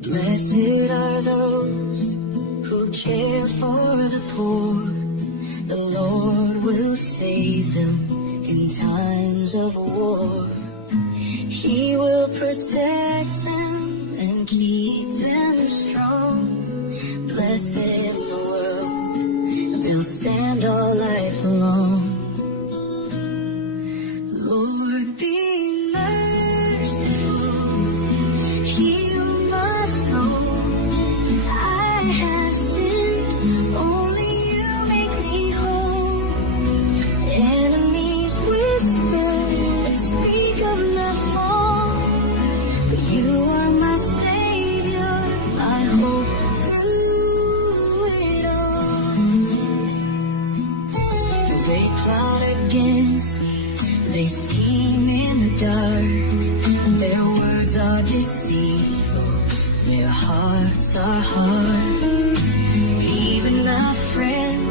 Blessed are those who care for the poor. The Lord will save them in times of war. He will protect them and keep them strong. Blessed in the world, they'll stand all life long. Lord, be merciful, heal my soul. I have sinned, only you make me whole. Enemies whisper and speak of my fall, but you are my Savior, my hope through it all. They plot against me, they scheme in the dark. Their words are deceitful, their hearts are hard. Even my friend,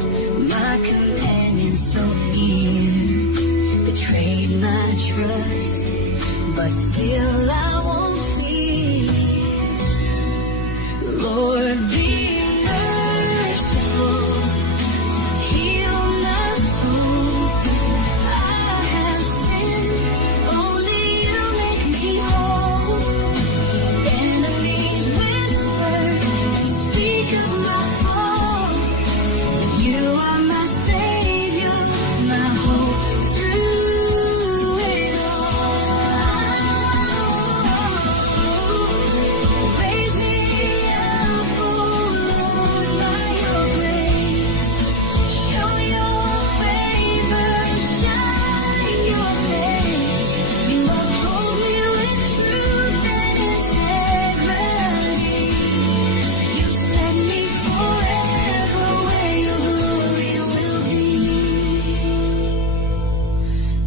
my companion so near, betrayed my trust, but still I won't fear. Lord, be merciful, heal my soul. I have sinned, only you make me whole. Enemies whisper and speak of my fall, but you are my Savior, my hope through it all. Raise me up, oh Lord, by your grace. Show your favor, shine your face. You uphold me with truth and integrity. You set me forever where your glory will be.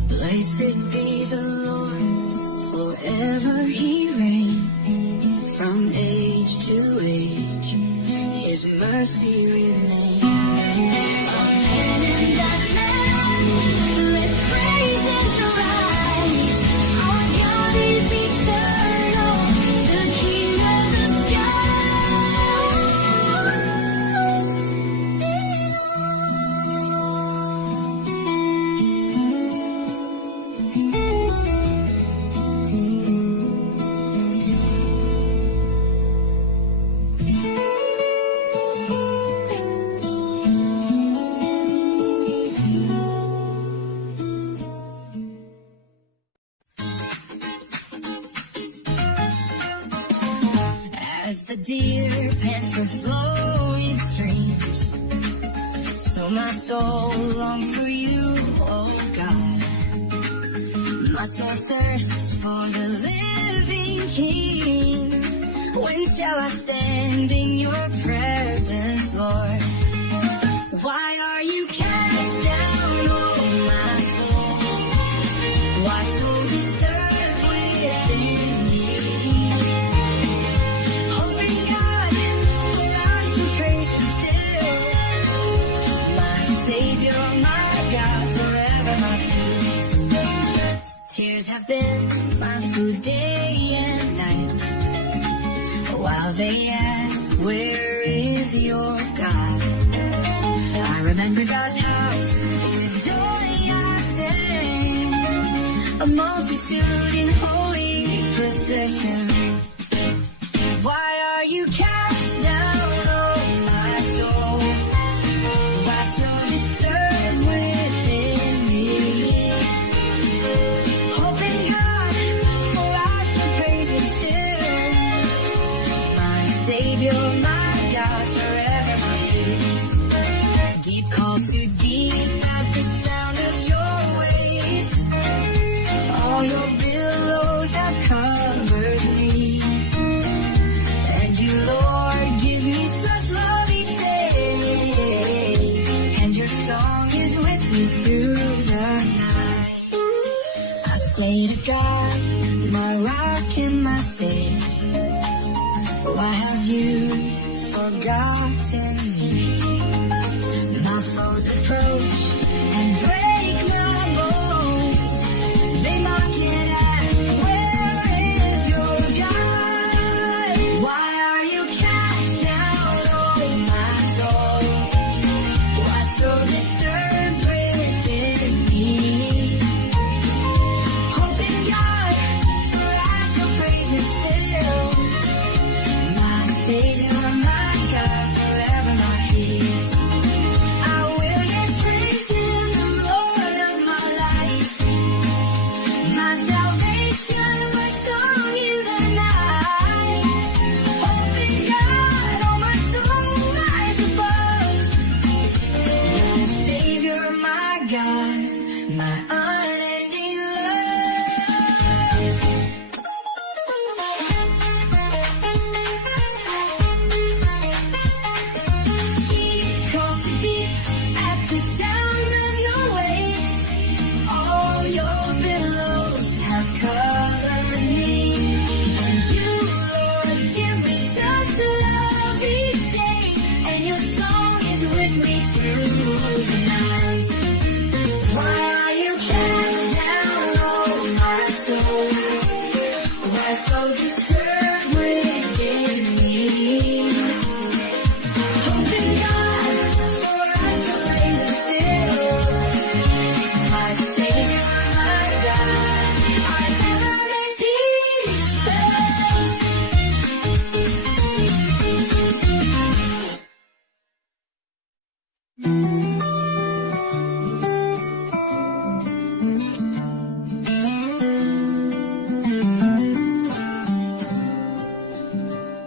Blessed be the Lord, forever he reigns. From age to age, his mercy remains. Amen and amen. Let praises rise. Our God is eternal, the King of the As the deer pants for flowing streams, so my soul longs for you, oh God. My soul thirsts for the living King. When shall I stand in your presence, Lord? Why are you cast down, oh my soul? Why so disturbed within me? Hoping God that I should praise him still. My Savior, my God, forever my peace. Tears have been my food day and night, while they ask, where is your God? I remember God's house, with joy I sing, a multitude in holy procession. Why are you cast down, oh my soul? Why so disturbed within me? Hoping God, for I should praise him still. My Savior, my God, forever my peace. Deep calls to deep at the sound of your waves. All your billows have covered me. And you, Lord, give me such love each day. And your song is with me through the night. I say to God, my rock and my stay, why have you forgotten me? My foes approach and break my bones. my unending love. Deep calls to deep at the sound of your waves. All your billows have covered me. And you, Lord, give me such love each day. And your song is with me through the night. Why are you cast down, oh my soul? Why so disturbed within me? Hope in God, for I shall praise Him still. My Savior, my God, I never met these.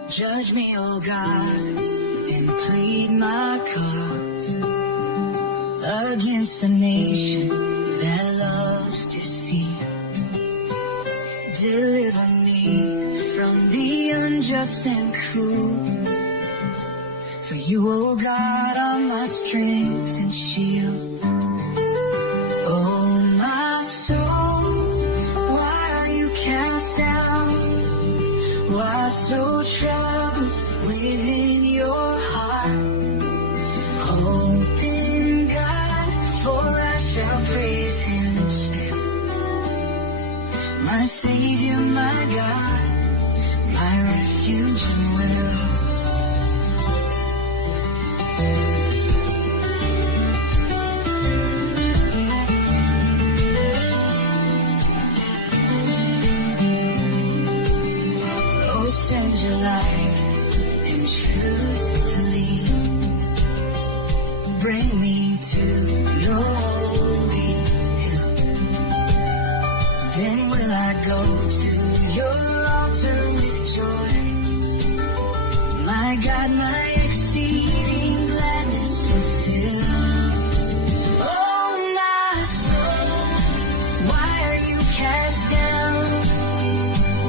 Judge me, oh God, and plead my cause against a nation that loves deceit. Deliver me from the unjust and cruel. For you, oh God, are my strength and shield. Oh, my soul, why are you cast down? Why so troubled within your heart? Hope in God, for I shall praise Him still. My Savior, my God, my refuge and will. Oh, send your light and truth to lead. Bring me to your holy hill. Then will I go to your altar with joy. My God, my exceeding gladness fulfill. Oh, my soul, why are you cast down?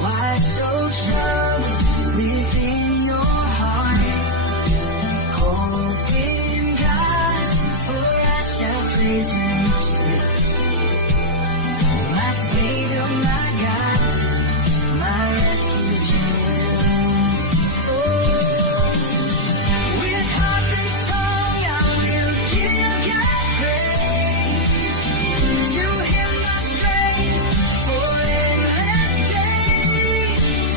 Why so troubled within your heart? Hope in God, for I shall praise Him still. My Savior, my God, my refuge and will. With harp and song I will give God praise. To Him my strength for endless days.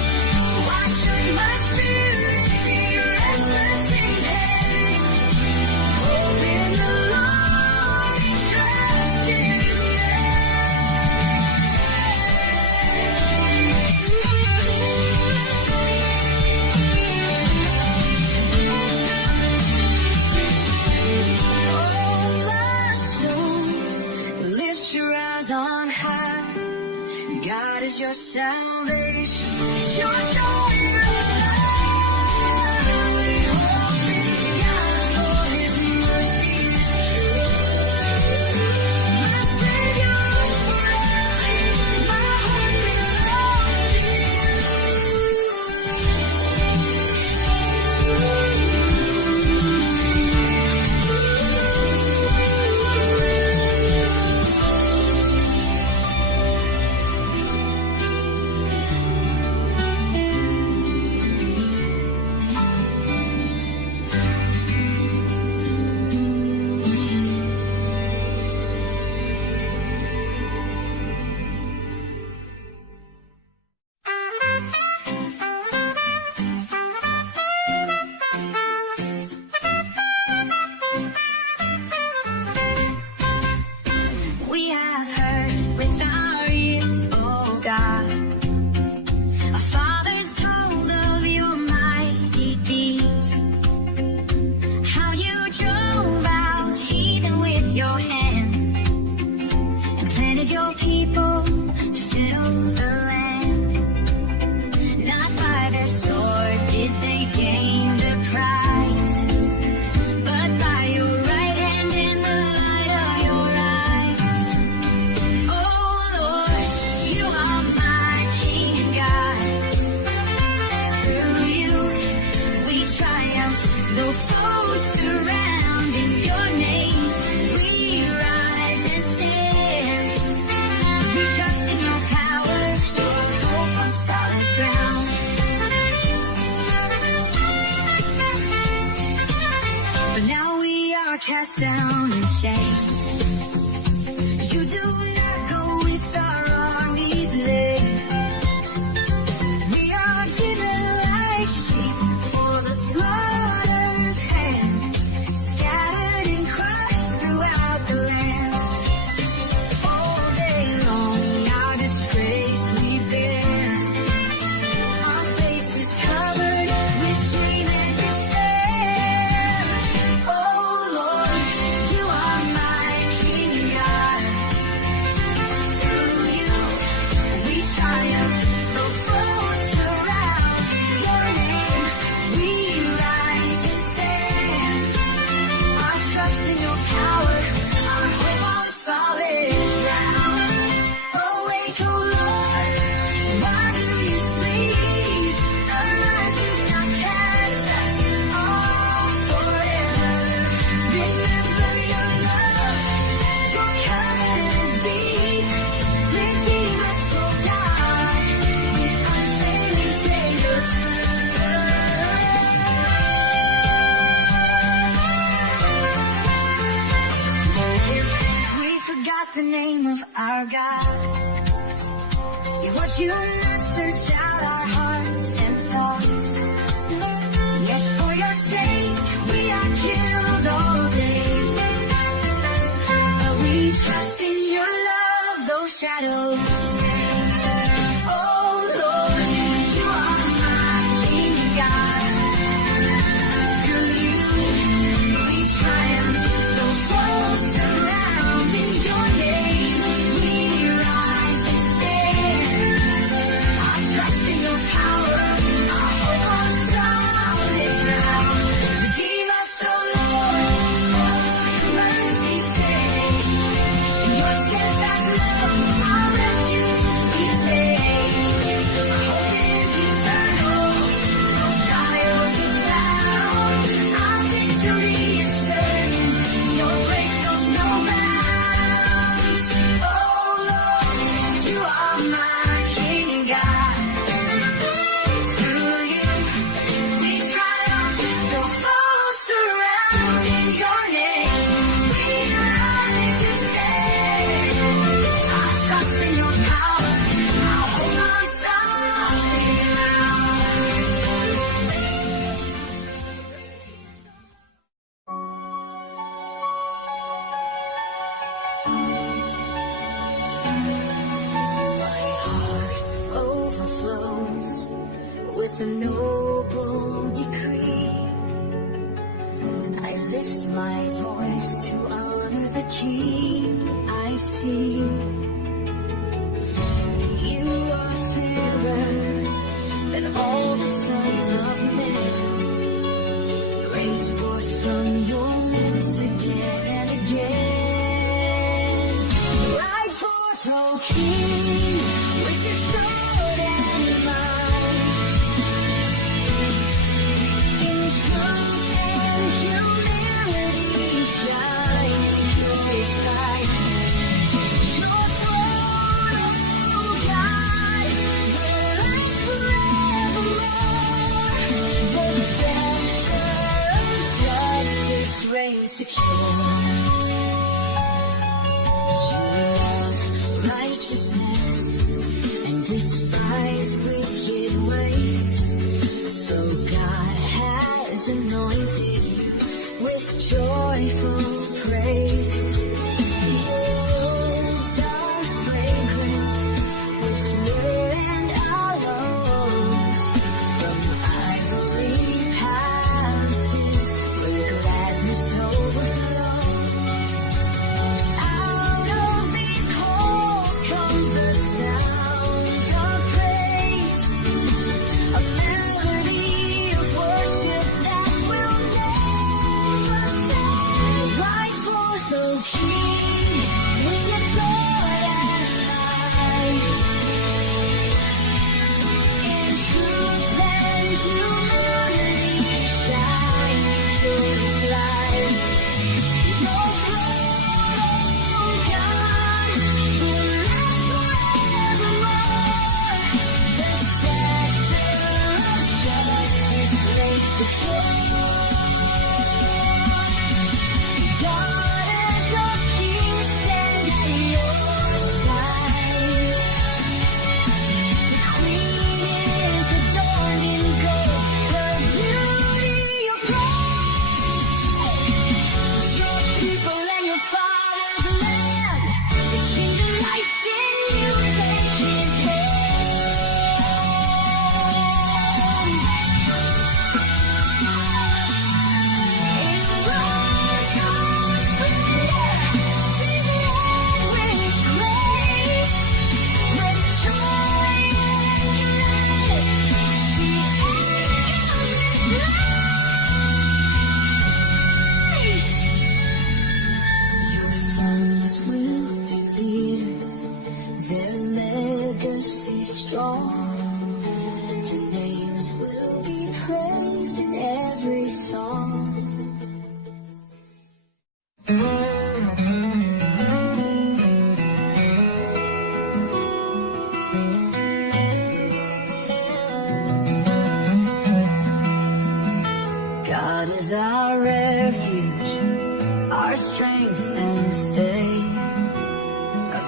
Why should my spirit be restless in pain? Hope in the Lord, trust in His Oh, my soul, lift your eyes on high. God is your salvation, your joy and light. Hope in God, for His mercy is true. My Savior forever, my heart belongs to We have heard with our ears, oh God, our fathers told of your mighty deeds, how you drove out heathen with your hand and planted your people to fill the land. Not by their sword did they gain the prize, but by your right hand and the light of your eyes. cast down in shame. You do not go with our armies late. We are given like sheep for the slaughter's hand, scattered and crushed throughout the land. All day long our disgrace we bear, our faces covered with shame and despair. Oh Lord, you are my King God. Through you we triumph, though foes surround. Your name we rise and stand. Our trust in your power, our hope on solid ground. Awake, O Lord, why do you sleep? Arise, do not cast us off forever. Remember your love, your covenant deep. Redeem us, O God, with unfailing favor. We forgot the name of our God. Would you not search out our hearts and thoughts? Yet for your sake we are killed all day. But we trust in your love, those shadows stay. Oh Lord, you are my King God. Through you we triumph, though foes surround. In your name we rise and stand. Our trust in your power, our hope on solid ground. Redeem us, O Lord, for your mercy's sake. In your steadfast love, our refuge we take. Our hope is eternal, no trials abound. Our victory is certain, your grace knows no bounds. Oh Lord, you are my King God. Through you we triumph, though foes surround. In your name we rise and stand. Our trust in your power, our hope on solid My heart overflows with a noble decree. I lift my voice to honor the King. I see you are fairer than all the sons of men. Grace pours from your lips again and again. Ride forth, O King, with your sword and might. In truth and humility shine glorious light. Your throne, O God, will last forevermore. The scepter of justice reigns secure. You love righteousness and despise wicked ways. So God has anointed you with joyful praise. Your robes are fragrant with myrrh and aloes. From ivory palaces where gladness overflows. Out of these halls comes the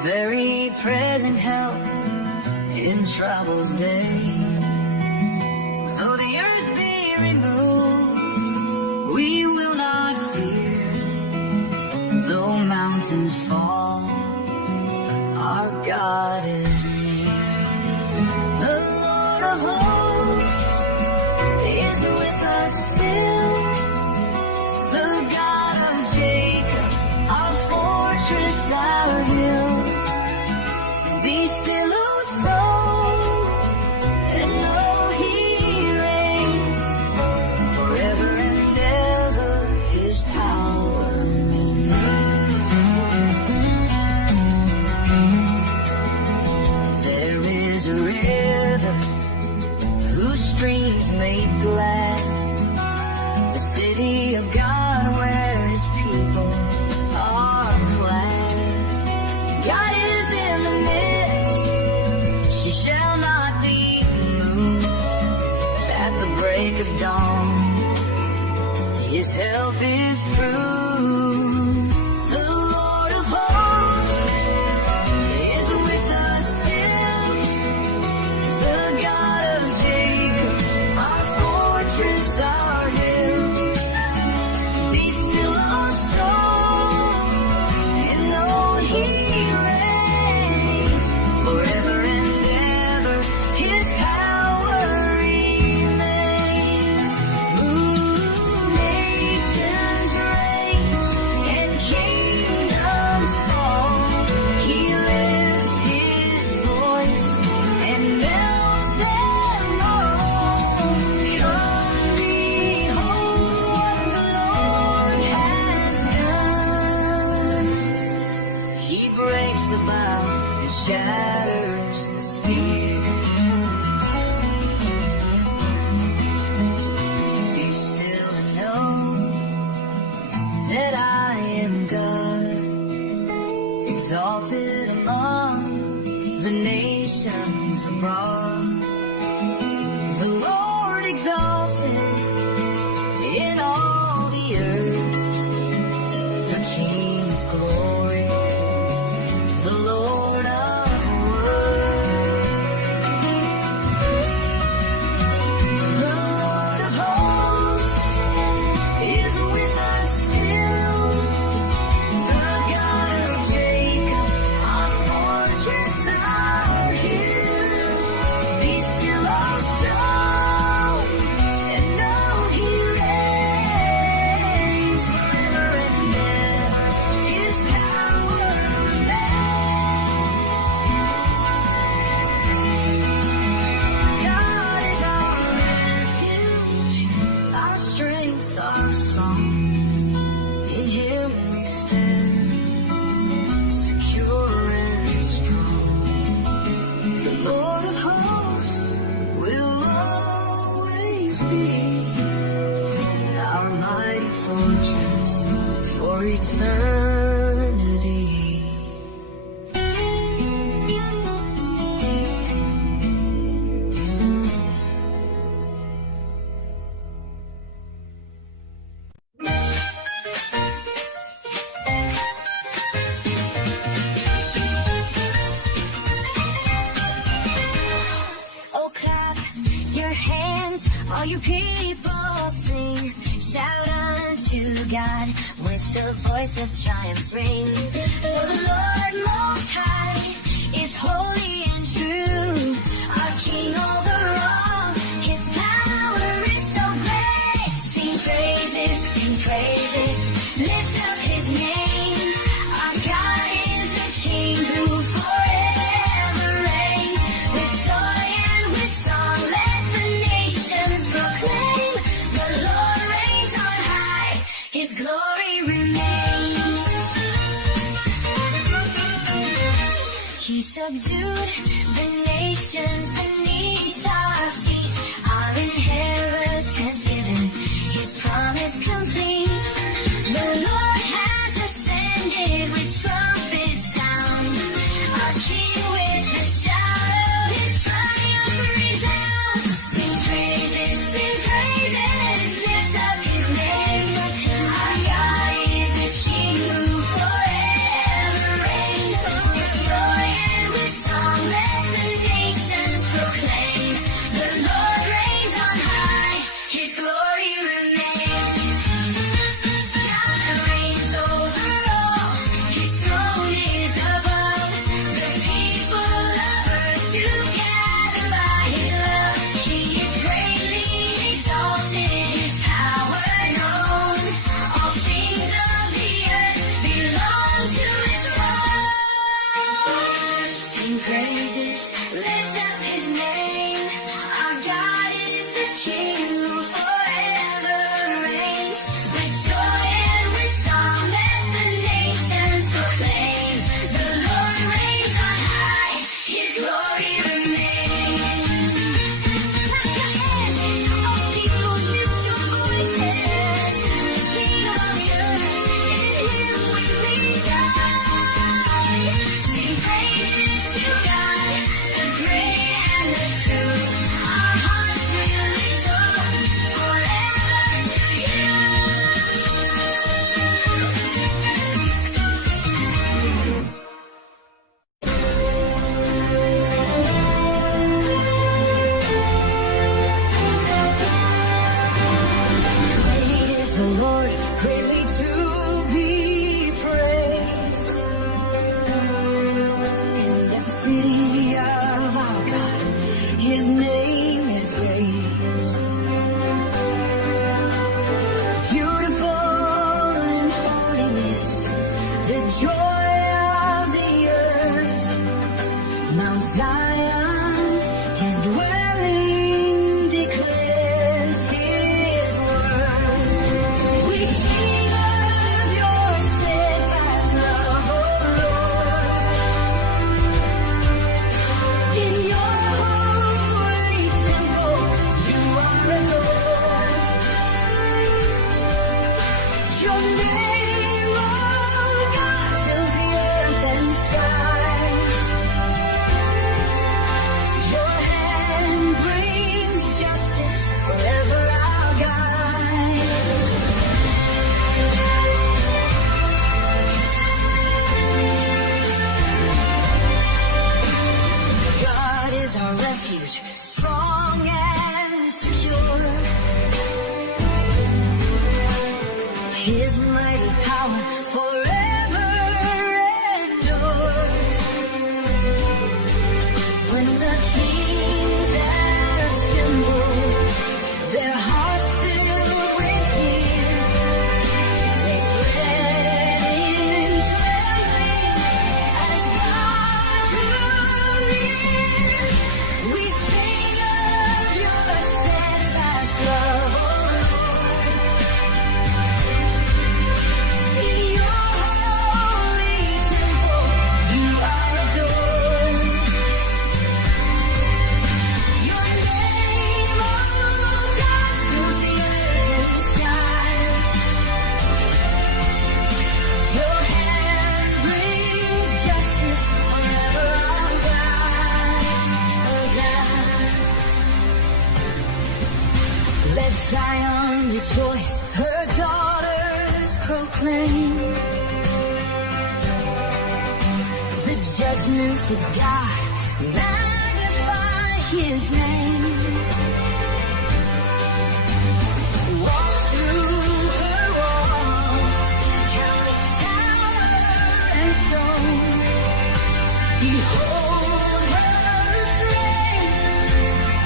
very present help in trouble's day. Though the earth be removed, we will not fear. Though mountains fall, our God is near. The Lord of hosts is with us still. The God of Jacob, our fortress, our hill. Be still, O soul, and know He reigns forever and ever. His power remains. There is a river whose streams make glad the city of God, where His people are glad. God is in the midst, she shall not be moved. At the break of dawn, His help is true. The Lord of hosts is with us still. The God of Jacob, our fortress, our hill. Be still, O soul, and know He reigns forever and ever. His power remains. Nations rage and kingdoms fall. He lifts His voice and melts them all. Come, behold what the Lord has done. He breaks the bow and shatters the spear. Be still and know that I am God, exalted among the nations abroad. The Lord exalted in all the earth, the King of glory, the Lord of words. The Lord of hosts is with us still. The God of Jacob, our fortress, our hill. Be still, O soul, and know He reigns forever and ever. His power remains. God is our refuge, our strength, our song. In Him we stand, secure and strong. The Lord of hosts will always be our mighty fortress for eternity. Oh, clap your hands, all you people sing. Shout unto God with the voice of triumph ring. For the Lord Most High is holy and true. Our King over all, His power is so great. Sing praises, lift up His name. Our God is the King who forever reigns. With joy and with song, let the nations proclaim. The Lord reigns on high, His glory remains. He subdued the nations beneath our feet. Our inheritance given, His promise complete. The Lord has ascended with trumpet sound. Our King with the shout of His triumph resound. Sing praises, lift up His name. Our God is the King who forever reigns. With joy praises, lift up his name. Our God is the King who forever reigns. With joy and with song, let the nations proclaim. The Lord reigns on high, his glory remains. Clap your hands, all people, lift your voices. The King of the earth, in him we rejoice. Sing praises to God, the great and the true. Our hearts will exalt forever to you. Great is the Lord, greatly to be praised. In the city of our God, his name is raised. Beautiful in holiness, the joy of the earth. Mount Zion, his dwelling declares his word. We sing of your steadfast love, O Lord. In your holy temple, you are adored. Your name, O God, fills the earth and skies. Your hand brings justice forever, our guide. God is our refuge, strong and secure. His mighty power forever endures. When the kings assemble, their hearts filled with fear, they fled in trembling as God drew near. We sing of your steadfast love, O Lord. In your holy temple, you are adored. Your name, O God, fills the earth and skies. Your hand brings justice forever, our God, our God. Let Zion rejoice, her daughters proclaim the judgments of God, magnify his name. Walk through her walls, count its tower and stone. Behold her strength,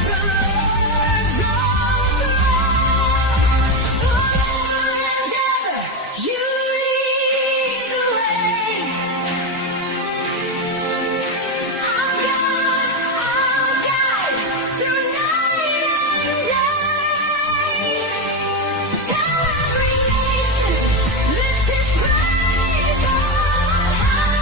the Lord's own throne. Forever and ever, you lead the way. Our God, our guide, through night and day. Tell every nation, lift his praise on high.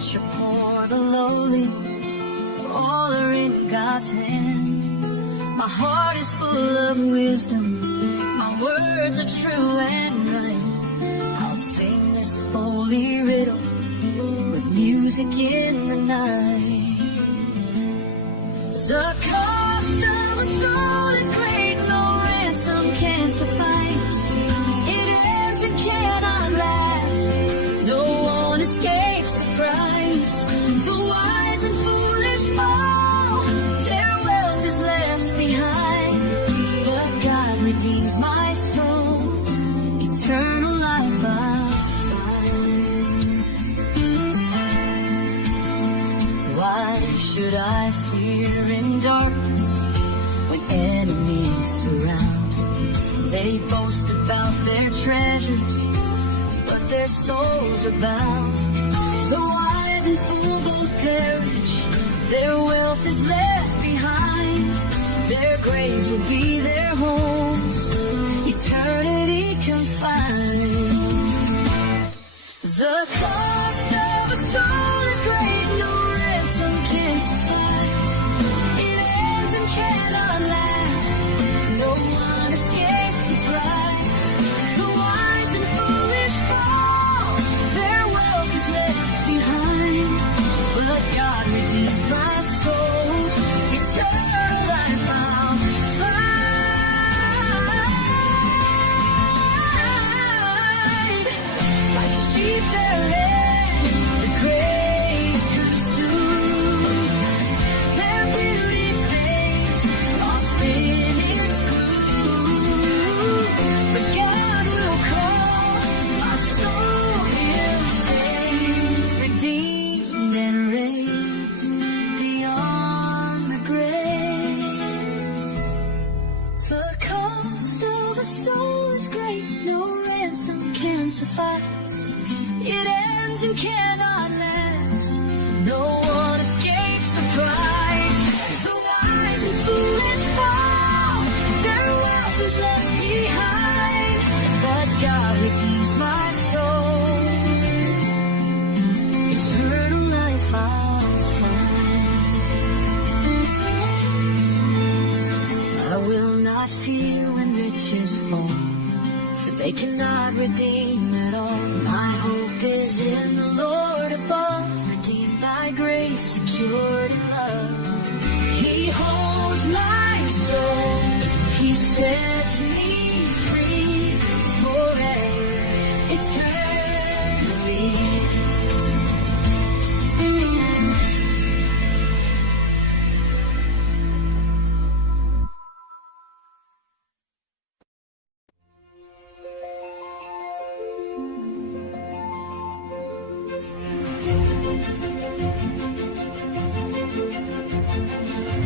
rich or poor, the lowly, all are in God's hand. My heart is full of wisdom, my words are true and right. I'll sing this holy riddle with music in the night. The cost of a soul is great, no ransom can suffice. It ends and cannot last, no one escapes the price. The wise and foolish fall, their wealth is left behind, but God redeems my soul, eternal life I'll find. Why should I fear in darkness when enemies surround? They boast about their treasures, but their souls are bound. The wise and fool both perish, their wealth is left behind. Their graves will be their homes, eternity confined. The cost of a soul is great, no ransom can suffice. It ends and cannot last, no one escapes the price. The wise and foolish fall, their wealth is left behind, but God redeems my soul, eternal life I'll find. Like sheep they're led, the grave consumes. Their beauty fades, lost in its gloom. But God will call, my soul He'll save, redeemed and raised beyond the grave. The cost of a soul is great, no ransom can suffice. It ends and cannot last, no one escapes the price. The wise and foolish fall, their wealth is left behind, but God redeems my soul, eternal life I'll find. I will not fear when riches fall, for they cannot redeem at all. My hope is in the Lord above, redeemed by grace, secured in love. He holds my soul, He sets me free forever, eternally.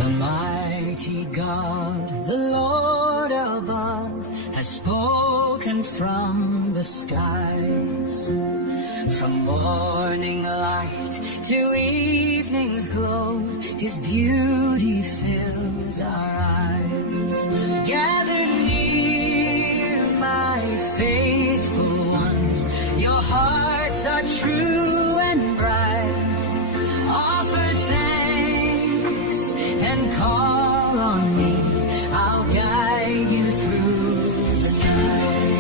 The mighty God, the Lord above, has spoken from the skies. From morning light to evening's glow, His beauty fills our eyes. Gather near, my faithful ones, your hearts are true and bright. Offer thanks and call on me, I'll guide you through the night.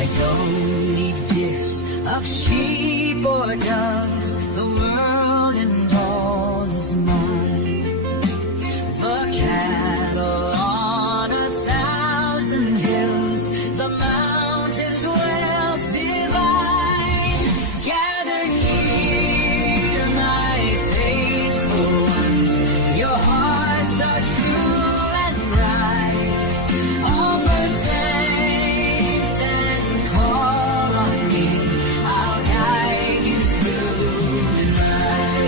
I don't need gifts of sheep or doves, the world and all is mine. The cattle on 1,000 hills, the mountains wealth divine. Gather near, my faithful ones, your hearts are true and right. Offer thanks and call on me, I'll guide you through the night.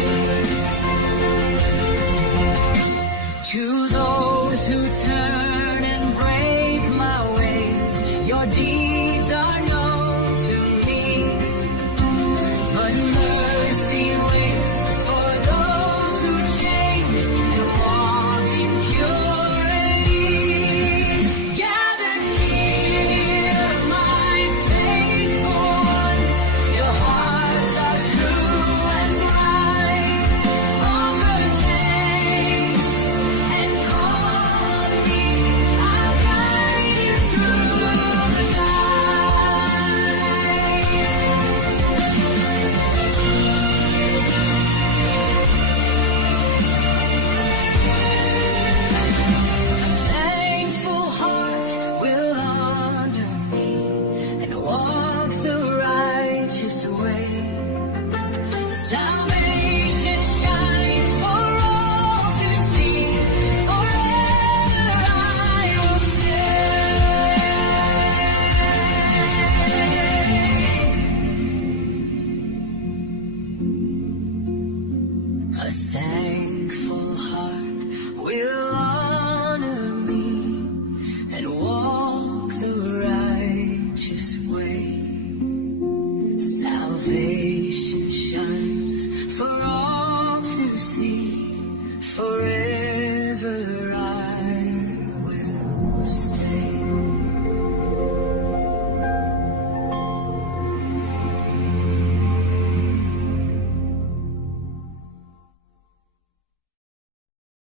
forever.